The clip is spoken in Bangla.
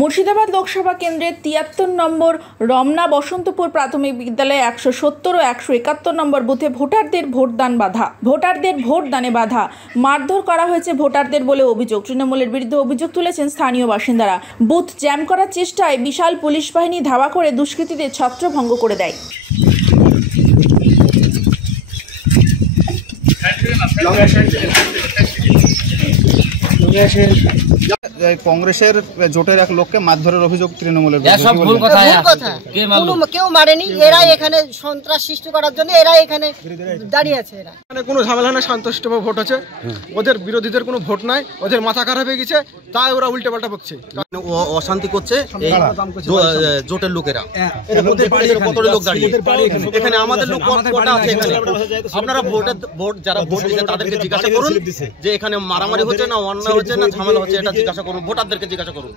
মুর্শিদাবাদ লোকসভা কেন্দ্রের ৭৩ নম্বর রমনা বসন্তপুর প্রাথমিক বিদ্যালয়ে ১৭০ ও ১৭১ নম্বর বুথে ভোটারদের ভোটদানে বাধা মারধর করা হয়েছে ভোটারদের বলে অভিযোগ। তৃণমূলের বিরুদ্ধে অভিযোগ তুলেছেন স্থানীয় বাসিন্দারা। বুথ জ্যাম করার চেষ্টায় বিশাল পুলিশ বাহিনী ধাওয়া করে দুষ্কৃতীদের ছত্রভঙ্গ করে দেয়। কংগ্রেসের জোটের এক লোককে মারধরের অভিযোগ তৃণমূলের। কেউ মারেনি, এরা এখানে সন্ত্রাস সৃষ্টি করার জন্য এরা এখানে দাঁড়িয়ে আছে। এরা কোনো ঝামেলা না, শান্তশিষ্টভাবে ভোট আছে, ওদের বিরোধীদের কোনো ভোট নাই, ওদের মাথা খারাপ হয়ে গেছে, তাই ওরা উল্টে পাল্টা বকছে, অশান্তি করছে জোটের লোকেরা। লোক দাঁড়িয়ে এখানে আমাদের লোক কটা আছে এখানে। আপনারা ভোট যারা ভোট দিচ্ছে তাদেরকে জিজ্ঞাসা করুন যে এখানে মারামারি হচ্ছে না, অন্যায় হচ্ছে না, ঝামেলা হচ্ছে, এটা জিজ্ঞাসা করুন, ভোটারদেরকে জিজ্ঞাসা করুন।